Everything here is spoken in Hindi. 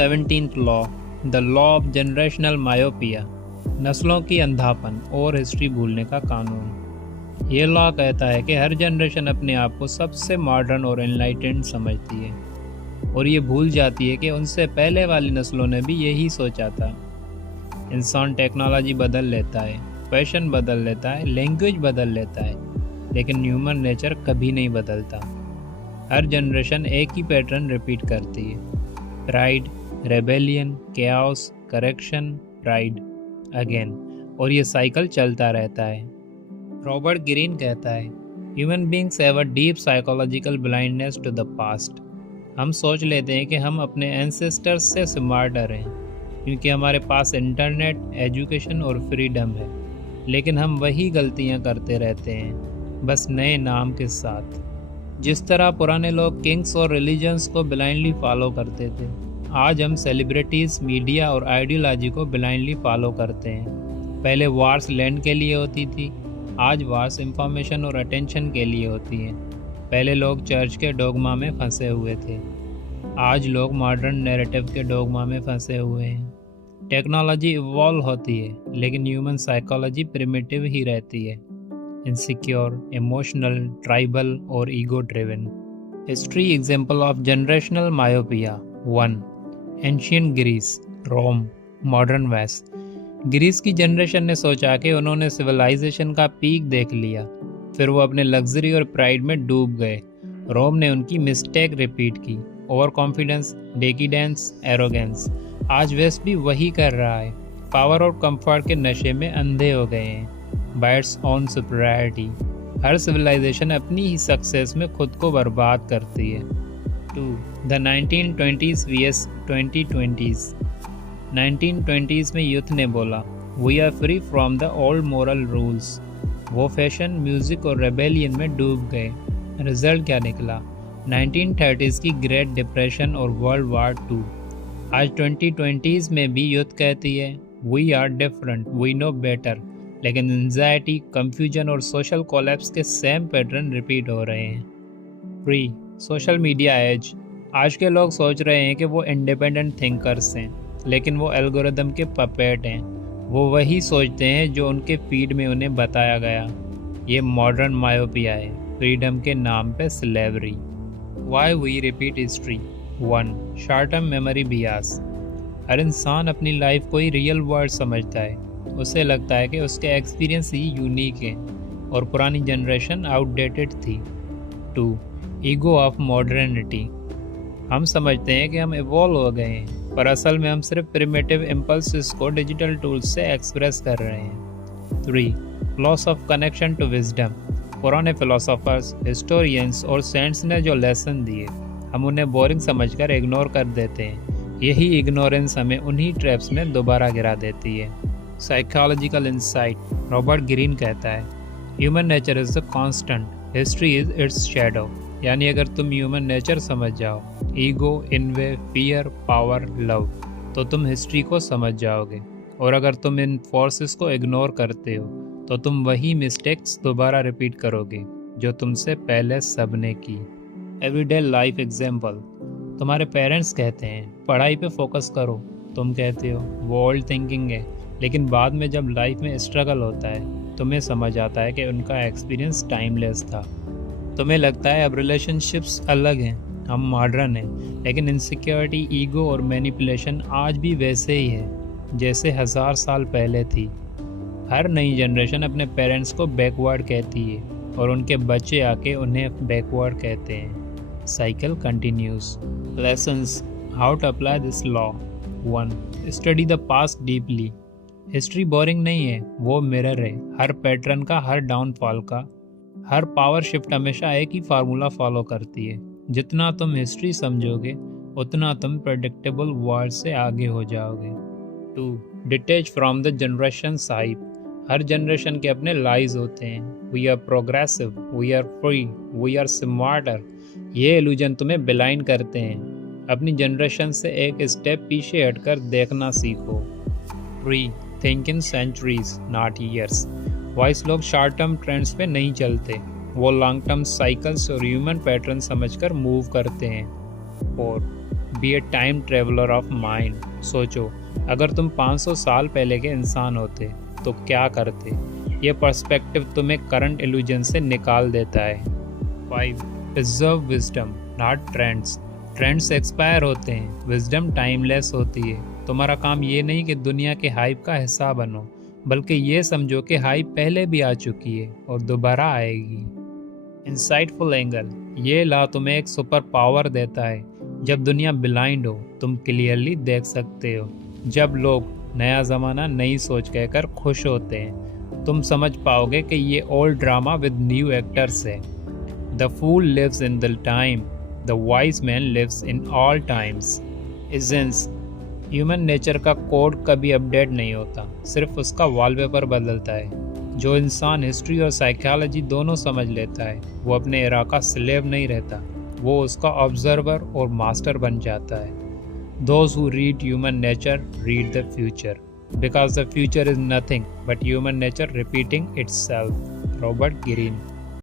17th law, the law of generational myopia, नस्लों की अंधापन और हिस्ट्री भूलने का कानून। ये लॉ कहता है कि हर जनरेशन अपने आप को सबसे मॉडर्न और एनलाइटेंड समझती है और ये भूल जाती है कि उनसे पहले वाली नस्लों ने भी यही सोचा था। इंसान टेक्नोलॉजी बदल लेता है, फैशन बदल लेता है, लैंग्वेज बदल लेता है, लेकिन ह्यूमन नेचर कभी नहीं बदलता। हर जनरेशन एक ही पैटर्न रिपीट करती है, pride, rebellion, chaos, correction, pride again, और ये साइकिल चलता रहता है। रॉबर्ट ग्रीन कहता है, human beings have a deep psychological blindness to the past. हम सोच लेते हैं कि हम अपने एंसेस्टर्स से स्मार्टर हैं क्योंकि हमारे पास इंटरनेट, एजुकेशन और फ्रीडम है, लेकिन हम वही गलतियां करते रहते हैं, बस नए नाम के साथ। जिस तरह पुराने लोग किंग्स और रिलीजन्स को ब्लाइंडली फॉलो करते थे, आज हम सेलिब्रिटीज़, मीडिया और आइडियोलॉजी को ब्लाइंडली फॉलो करते हैं। पहले वार्स लैंड के लिए होती थी, आज वार्स इंफॉर्मेशन और अटेंशन के लिए होती हैं। पहले लोग चर्च के डोगमा में फंसे हुए थे, आज लोग मॉडर्न नैरेटिव के डोगमा में फंसे हुए हैं। टेक्नोलॉजी इवॉल्व होती है, लेकिन ह्यूमन साइकोलॉजी प्रिमिटिव ही रहती है, इनसिक्योर, इमोशनल, ट्राइबल और ego driven. History example of generational myopia. 1. Ancient Greece, Rome, modern west. Greece की जनरेशन ने सोचा कि उन्होंने सिविलाइजेशन का पीक देख लिया, फिर वो अपने लग्जरी और प्राइड में डूब गए। रोम ने उनकी मिस्टेक रिपीट की, ओवर कॉन्फिडेंस, डेकीडेंस, एरोगेंस। आज वेस्ट भी वही कर रहा है, पावर और कंफर्ट के नशे में अंधे हो गए हैं, बाय इट्स ओन सुपीरियरिटी। हर सिविलाइजेशन अपनी ही सक्सेस में खुद को बर्बाद करती है। 2. The 1920s vs 2020s। 1920s में यूथ ने बोला, we are free from the old moral rules. वो फैशन, म्यूजिक और रेबेलियन में डूब गए। रिजल्ट क्या निकला? 1930s की ग्रेट डिप्रेशन और वर्ल्ड वार 2। आज 2020s में भी यूथ कहती है, we are different, we know better, लेकिन एंजाइटी, कंफ्यूजन और सोशल कोलैप्स के सेम पैटर्न रिपीट हो रहे हैं। 3. Social media age. आज के लोग सोच रहे हैं कि वो इंडिपेंडेंट थिंकर्स हैं, लेकिन वो एल्गोरिदम के पपेट हैं। वो वही सोचते हैं जो उनके फीड में उन्हें बताया गया। ये मॉडर्न मायोपिया है, फ्रीडम के नाम पे slavery. Why we repeat history. 1. Short term memory bias. हर इंसान अपनी लाइफ को ही रियल वर्ल्ड समझता है, उसे लगता है कि उसके एक्सपीरियंस ही यूनिक है और पुरानी जनरेशन आउटडेटेड थी। 2. Ego of modernity. हम समझते हैं कि हम इवॉल्व हो गए हैं, पर असल में हम सिर्फ प्रिमिटिव इम्पल्सेस को डिजिटल टूल्स से एक्सप्रेस कर रहे हैं। 3. Loss of connection to wisdom. पुराने फिलोसोफर्स, हिस्टोरियंस और सेंट्स ने जो लेसन दिए, हम उन्हें बोरिंग समझकर इग्नोर कर देते हैं। यही इग्नोरेंस हमें उन्हीं ट्रैप्स में दोबारा गिरा देती है। Psychological insight. रॉबर्ट ग्रीन कहता है, human nature is the constant, history is it's shadow. यानी अगर तुम ह्यूमन नेचर समझ जाओ, ईगो, इनवे, फियर, पावर, लव, तो तुम हिस्ट्री को समझ जाओगे। और अगर तुम इन फोर्सेस को इग्नोर करते हो, तो तुम वही मिस्टेक्स दोबारा रिपीट करोगे जो तुमसे पहले सबने की। Everyday life example. तुम्हारे पेरेंट्स कहते हैं पढ़ाई पे फोकस करो, तुम कहते हो वो ओल्ड थिंकिंग है, लेकिन बाद में जब लाइफ में स्ट्रगल होता है, तुम्हें समझ आता है कि उनका एक्सपीरियंस टाइमलेस था। तुम्हें लगता है अब रिलेशनशिप्स अलग हैं, हम मॉडर्न हैं, लेकिन इनसिक्योरिटी, ईगो और मैनिपुलेशन आज भी वैसे ही है जैसे 1000 साल पहले थी। हर नई जनरेशन अपने पेरेंट्स को बैकवर्ड कहती है और उनके बच्चे आके उन्हें बैकवर्ड कहते हैं। Cycle continues. Lessons, how to apply this law. 1. Study the past deeply. History boring नहीं है, वो मिरर है हर पैटर्न का, हर डाउनफॉल का। हर पावर शिफ्ट हमेशा एक ही फार्मूला फॉलो करती है। जितना तुम हिस्ट्री समझोगे, उतना तुम प्रेडिक्टेबल वर्ल्ड से आगे हो जाओगे। 2. Detach from the generation hype. हर जनरेशन के अपने लाइज होते हैं। We are progressive, we are free, we are smarter. ये इल्यूजन तुम्हें ब्लाइंड करते हैं। अपनी जनरेशन से एक स्टेप पीछे हटकर देखना सीखो। 3. Think in centuries, not years. Wise लोग शॉर्ट टर्म ट्रेंड्स पे नहीं चलते, वो लॉन्ग टर्म साइकिल्स और ह्यूमन पैटर्न समझकर मूव करते हैं। 4. Be a time traveller of mind. सोचो, अगर तुम 500 साल पहले के इंसान होते तो क्या करते। ये पर्सपेक्टिव तुम्हें करंट इल्यूजन से निकाल देता है। 5. Preserve wisdom not trends. Trends expire होते हैं, विजडम टाइमलेस होती है। तुम्हारा काम ये नहीं कि दुनिया के हाइप का हिस्सा बनो, बल्कि ये समझो कि हाइप पहले भी आ चुकी है और दोबारा आएगी। इंसाइटफुल एंगल, ये ला तुम्हें एक सुपर पावर देता है। जब दुनिया ब्लाइंड हो तुम क्लियरली देख सकते हो। जब लोग नया ज़माना नई सोच कहकर खुश होते हैं तुम समझ पाओगे कि ये old drama with new actors है। The fool lives in the time, the wise man lives in all times. Essence, human nature का कोड कभी अपडेट नहीं होता, सिर्फ उसका वॉलपेपर बदलता है। जो इंसान हिस्ट्री और साइकोलॉजी दोनों समझ लेता है वो अपने एरा का स्लेव नहीं रहता, वो उसका ऑब्जर्वर और मास्टर बन जाता है। Those who read human nature read the future, because the future is nothing but human nature repeating itself. Robert Greene।